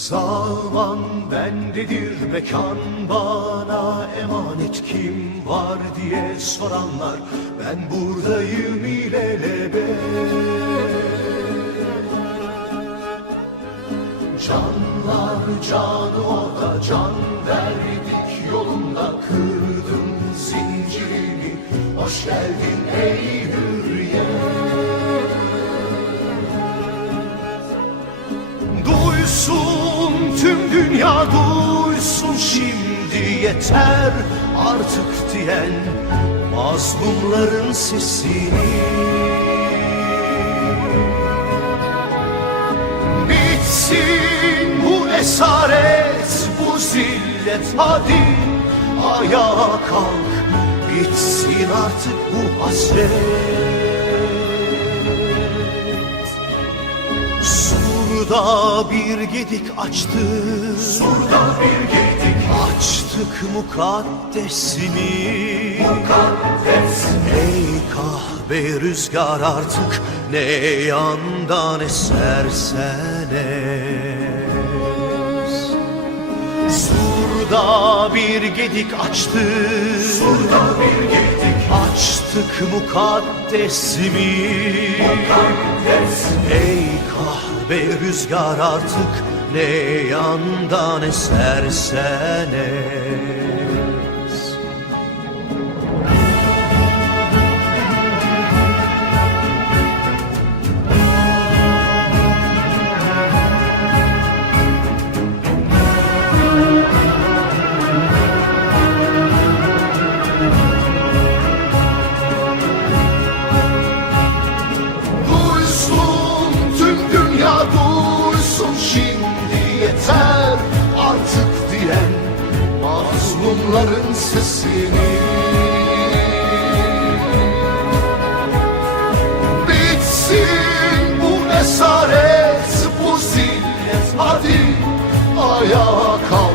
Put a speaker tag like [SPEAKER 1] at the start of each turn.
[SPEAKER 1] Zaman bendedir mekan bana emanet. Kim var diye soranlar Ben buradayım ilelebet Canlar canı orada can verdik yolunda. Kırdım zincirini Hoş geldin ey hürriyet yeter artık diyen mazlumların sesini Bitsin bu esaret bu zillet hadi ayağa kalk Bitsin artık bu hasret. Surda bir gedik açtık Surda bir gedik Açtık mukaddesini. Mukaddes Ey kahve rüzgar artık Ne yandan esersen es Surda bir gedik açtık Surda bir gedik. Açtık mukaddesimi Mukaddes Ey kahve rüzgar artık Ne yandan esersen es mazlumların sesini. Bitsin bu esaret, bu zillet. Hadi ayağa kalk.